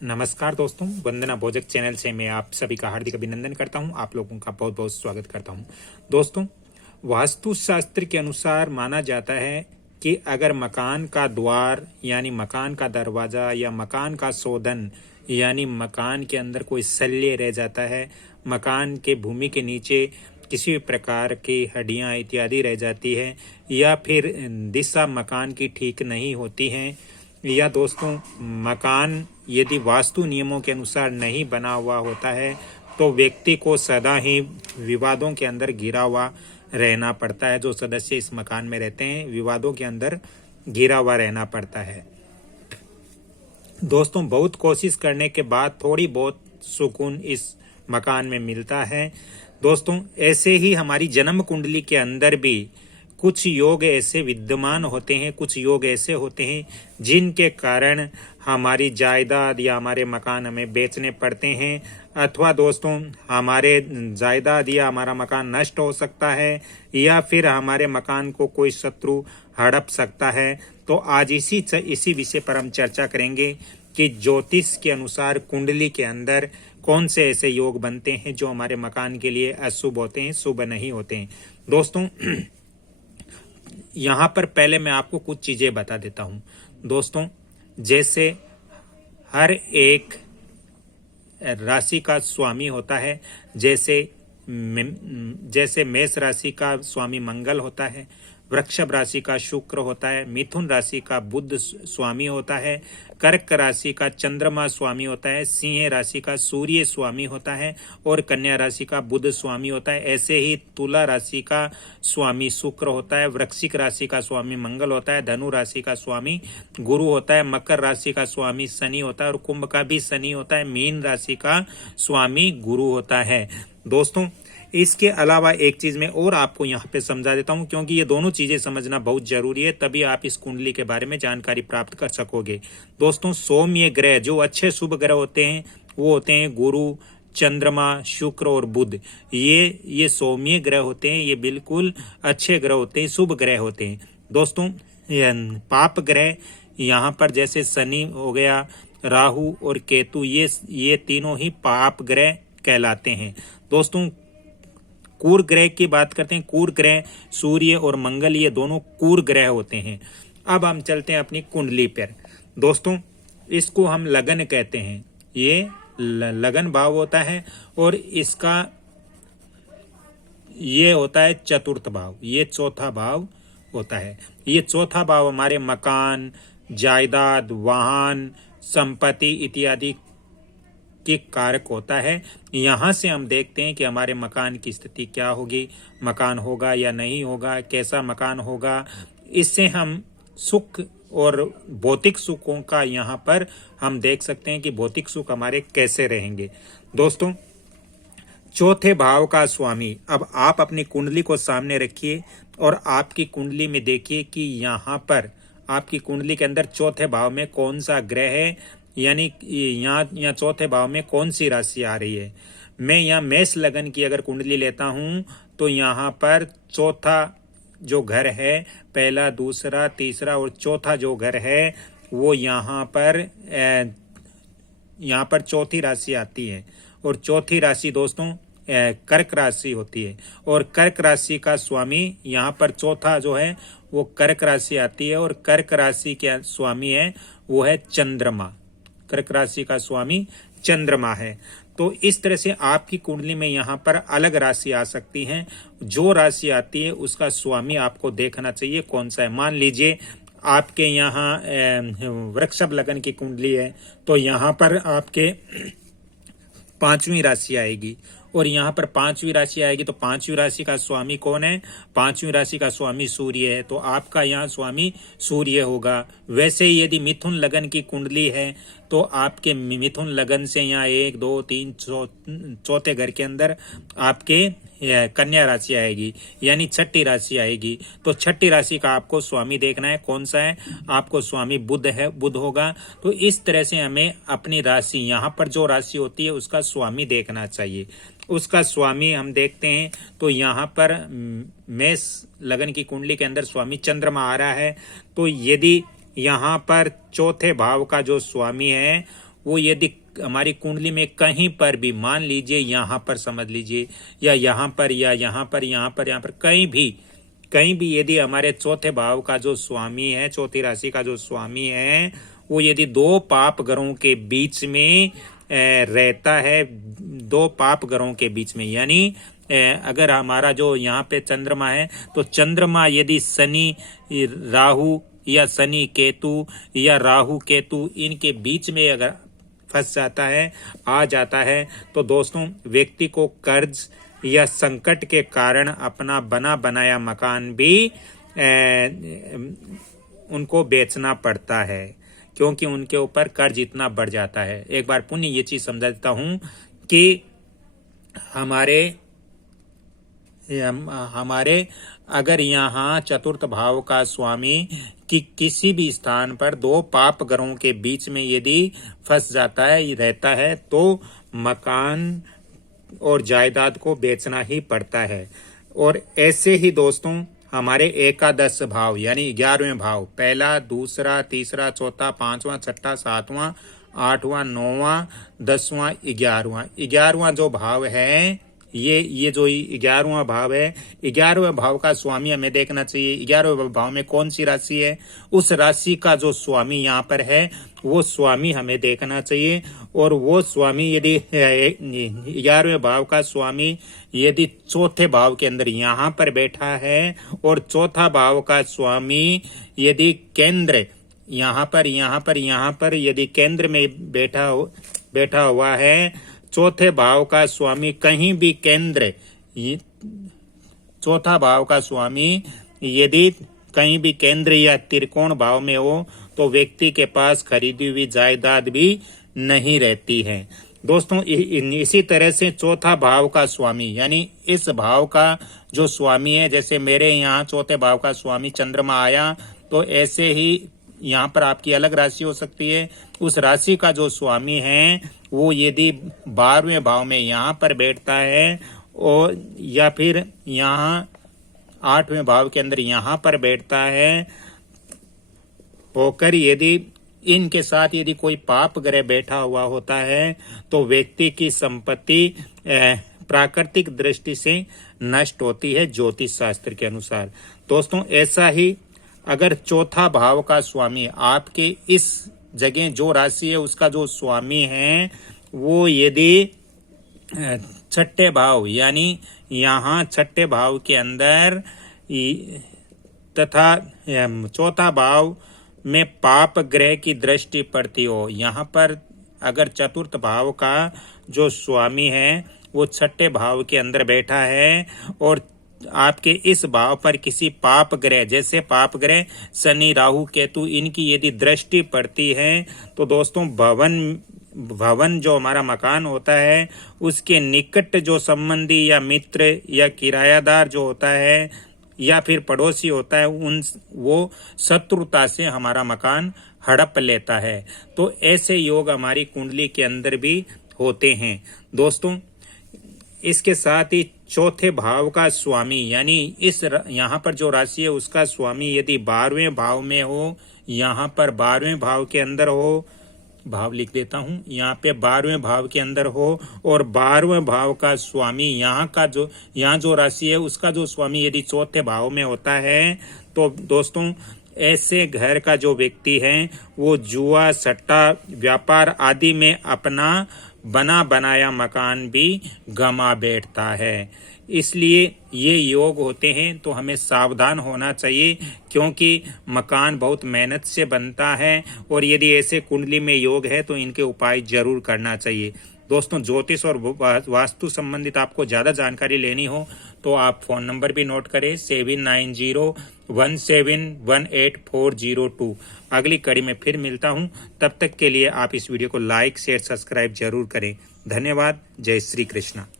नमस्कार दोस्तों, वंदना भोजक चैनल से मैं आप सभी का हार्दिक अभिनंदन करता हूं। आप लोगों का बहुत बहुत स्वागत करता हूं। दोस्तों, वास्तुशास्त्र के अनुसार माना जाता है कि अगर मकान का द्वार यानी मकान का दरवाज़ा या मकान का शोधन यानी मकान के अंदर कोई शल्य रह जाता है, मकान के भूमि के नीचे किसी भी प्रकार की हड्डियां इत्यादि रह जाती है, या फिर दिशा मकान की ठीक नहीं होती हैं, या दोस्तों मकान यदि वास्तु नियमों के अनुसार नहीं बना हुआ होता है तो व्यक्ति को सदा ही विवादों के अंदर घिरा हुआ रहना पड़ता है। जो सदस्य इस मकान में रहते हैं, विवादों के अंदर घिरा हुआ रहना पड़ता है। दोस्तों, बहुत कोशिश करने के बाद थोड़ी बहुत सुकून इस मकान में मिलता है। दोस्तों, ऐसे ही हमारी जन्म कुंडली के अंदर भी कुछ योग ऐसे विद्यमान होते हैं, कुछ योग ऐसे होते हैं जिनके कारण हमारी जायदाद या हमारे मकान हमें बेचने पड़ते हैं, अथवा दोस्तों हमारे जायदाद या हमारा मकान नष्ट हो सकता है, या फिर हमारे मकान को कोई शत्रु हड़प सकता है। तो आज इसी विषय पर हम चर्चा करेंगे कि ज्योतिष के अनुसार कुंडली के अंदर कौन से ऐसे योग बनते हैं जो हमारे मकान के लिए अशुभ होते हैं, शुभ नहीं होते हैं। दोस्तों, यहाँ पर पहले मैं आपको कुछ चीजें बता देता हूँ। दोस्तों, जैसे हर एक राशि का स्वामी होता है, जैसे मेष राशि का स्वामी मंगल होता है, वृषभ राशि का शुक्र होता है, मिथुन राशि का बुध स्वामी होता है, कर्क राशि का चंद्रमा स्वामी होता है, सिंह राशि का सूर्य स्वामी होता है और कन्या राशि का बुध स्वामी होता है। ऐसे ही तुला राशि का स्वामी शुक्र होता है, वृश्चिक राशि का स्वामी मंगल होता है, धनु राशि का स्वामी गुरु होता है, मकर राशि का स्वामी शनि होता है और कुंभ का भी शनि होता है, मीन राशि का स्वामी गुरु होता है। दोस्तों, इसके अलावा एक चीज मैं और आपको यहाँ पे समझा देता हूँ, क्योंकि ये दोनों चीजें समझना बहुत जरूरी है, तभी आप इस कुंडली के बारे में जानकारी प्राप्त कर सकोगे। दोस्तों, सौम्य ग्रह जो अच्छे शुभ ग्रह होते हैं वो होते हैं गुरु, चंद्रमा, शुक्र और बुध। ये सौम्य ग्रह होते हैं, ये बिल्कुल अच्छे ग्रह होते हैं, शुभ ग्रह होते हैं। दोस्तों, पाप ग्रह यहाँ पर जैसे शनि हो गया, राहु और केतु, ये तीनों ही पाप ग्रह कहलाते हैं। दोस्तों, कूर ग्रह की बात करते हैं। कूर ग्रह सूर्य और मंगल, ये दोनों कूर ग्रह होते हैं। अब हम चलते हैं अपनी कुंडली पर। दोस्तों, इसको हम लगन कहते हैं। ये लगन भाव होता है और इसका ये होता है चतुर्थ भाव, ये चौथा भाव होता है। ये चौथा भाव हमारे मकान, जायदाद, वाहन, संपत्ति इत्यादि के कारक होता है। यहाँ से हम देखते हैं कि हमारे मकान की स्थिति क्या होगी, मकान होगा या नहीं होगा, कैसा मकान होगा। इससे हम सुख और भौतिक सुखों का यहाँ पर हम देख सकते हैं कि भौतिक सुख हमारे कैसे रहेंगे। दोस्तों, चौथे भाव का स्वामी, अब आप अपनी कुंडली को सामने रखिए और आपकी कुंडली में देखिए कि यहाँ पर आपकी कुंडली के अंदर चौथे भाव में कौन सा ग्रह है, यानी यहाँ चौथे भाव में कौन सी राशि आ रही है। मैं यहाँ मेष लगन की अगर कुंडली लेता हूँ तो यहाँ पर चौथा जो घर है, पहला, दूसरा, तीसरा और चौथा जो घर है वो यहाँ पर चौथी राशि आती है। और चौथी राशि दोस्तों कर्क राशि होती है, और कर्क राशि का स्वामी यहाँ पर चौथा जो है वो कर्क राशि आती है, और कर्क राशि के स्वामी है वो है चंद्रमा। कर्क राशि का स्वामी चंद्रमा है। तो इस तरह से आपकी कुंडली में यहाँ पर अलग राशि आ सकती हैं। जो राशि आती है उसका स्वामी आपको देखना चाहिए कौन सा है। मान लीजिए आपके यहाँ वृषभ लगन की कुंडली है तो यहाँ पर आपके पांचवी राशि आएगी, और यहाँ पर पांचवी राशि आएगी तो पांचवी राशि का स्वामी कौन है? पांचवी राशि का स्वामी सूर्य है, तो आपका यहाँ स्वामी सूर्य होगा। वैसे ही यदि मिथुन लगन की कुंडली है तो आपके मिथुन लगन से यहाँ 1, 2, 3 चौथे घर के अंदर आपके कन्या राशि आएगी, यानी छठी राशि आएगी। तो छठी राशि का आपको स्वामी देखना है कौन सा है, आपको स्वामी बुध होगा। तो इस तरह से हमें अपनी राशि, यहाँ पर जो राशि होती है उसका स्वामी देखना चाहिए। उसका स्वामी हम देखते हैं तो यहाँ पर मेष लगन की कुंडली के अंदर स्वामी चंद्रमा आ रहा है। तो यदि यहाँ पर चौथे भाव का जो स्वामी है वो यदि हमारी कुंडली में कहीं पर भी, मान लीजिए यहाँ पर समझ लीजिए, या यहाँ पर, या यहाँ पर, यहाँ पर, यहाँ पर, कहीं भी यदि हमारे चौथे भाव का जो स्वामी है, चौथी राशि का जो स्वामी है, वो यदि दो पाप ग्रहों के बीच में रहता है, दो पाप ग्रहों के बीच में, यानी अगर हमारा जो यहाँ पे चंद्रमा है, तो चंद्रमा यदि शनि राहु या शनि केतु या राहु केतु इनके बीच में अगर फंस जाता है, आ जाता है, तो दोस्तों व्यक्ति को कर्ज या संकट के कारण अपना बना बनाया मकान भी उनको बेचना पड़ता है, क्योंकि उनके ऊपर कर्ज इतना बढ़ जाता है। एक बार पुण्य ये चीज समझा देता हूं कि हमारे अगर यहाँ चतुर्थ भाव का स्वामी कि किसी भी स्थान पर दो पाप ग्रहों के बीच में यदि फंस जाता है, रहता है, तो मकान और जायदाद को बेचना ही पड़ता है। और ऐसे ही दोस्तों हमारे एकादश भाव यानी 11वें भाव, पहला, दूसरा, तीसरा, चौथा, पांचवा, छठा, सातवां, आठवां, नौवां, 10वां, 11वां जो भाव है, ये जो 11वां भाव है, 11वें भाव का स्वामी हमें देखना चाहिए। 11वें भाव में कौन सी राशि है, उस राशि का जो स्वामी यहाँ पर है, वो स्वामी हमें देखना चाहिए। और वो स्वामी यदि 11वें भाव का स्वामी यदि चौथे भाव के अंदर यहाँ पर बैठा है, और चौथा भाव का स्वामी यदि केंद्र यहाँ पर यदि केंद्र में बैठा हुआ है, चौथे भाव का स्वामी कहीं भी केंद्र, चौथा भाव का स्वामी यदि कहीं भी केंद्र या त्रिकोण भाव में हो, तो व्यक्ति के पास खरीदी हुई जायदाद भी नहीं रहती है। दोस्तों इसी तरह से चौथा भाव का स्वामी यानी इस भाव का जो स्वामी है, जैसे मेरे यहाँ चौथे भाव का स्वामी चंद्रमा आया, तो ऐसे ही यहाँ पर आपकी अलग राशि हो सकती है। उस राशि का जो स्वामी है वो यदि 12वें भाव में यहाँ पर बैठता है, और या फिर यहाँ 8वें भाव के अंदर यहाँ पर बैठता है होकर, यदि इनके साथ यदि कोई पाप ग्रह बैठा हुआ होता है, तो व्यक्ति की संपत्ति प्राकृतिक दृष्टि से नष्ट होती है ज्योतिष शास्त्र के अनुसार। दोस्तों ऐसा ही अगर चौथा भाव का स्वामी आपके इस जगह जो राशि है उसका जो स्वामी है, वो यदि छठे भाव यानी यहाँ छठे भाव के अंदर तथा चौथा भाव में पाप ग्रह की दृष्टि पड़ती हो, यहाँ पर अगर चतुर्थ भाव का जो स्वामी है वो छठे भाव के अंदर बैठा है, और आपके इस भाव पर किसी पाप ग्रह, जैसे पाप ग्रह शनि राहु केतु, इनकी यदि दृष्टि पड़ती है, तो दोस्तों भवन जो हमारा मकान होता है उसके निकट जो संबंधी या मित्र या किरायादार जो होता है या फिर पड़ोसी होता है, वो शत्रुता से हमारा मकान हड़प लेता है। तो ऐसे योग हमारी कुंडली के अंदर भी होते हैं। दोस्तों इसके साथ ही चौथे भाव का स्वामी यानी इस यहाँ पर जो राशि है उसका स्वामी यदि 12वें भाव में हो, यहाँ पर 12वें भाव के अंदर हो, भाव लिख देता हूँ, यहाँ पे 12वें भाव के अंदर हो, और 12वें भाव का स्वामी यहाँ जो राशि है उसका जो स्वामी यदि चौथे भाव में होता है, तो दोस्तों ऐसे घर का जो व्यक्ति है वो जुआ, सट्टा, व्यापार आदि में अपना बना बनाया मकान भी गंवा बैठता है। इसलिए ये योग होते हैं, तो हमें सावधान होना चाहिए, क्योंकि मकान बहुत मेहनत से बनता है, और यदि ऐसे कुंडली में योग है तो इनके उपाय जरूर करना चाहिए। दोस्तों ज्योतिष और वास्तु संबंधित आपको ज़्यादा जानकारी लेनी हो तो आप फ़ोन नंबर भी नोट करें 7901718402। अगली कड़ी में फिर मिलता हूं, तब तक के लिए आप इस वीडियो को लाइक शेयर सब्सक्राइब जरूर करें। धन्यवाद। जय श्री कृष्णा।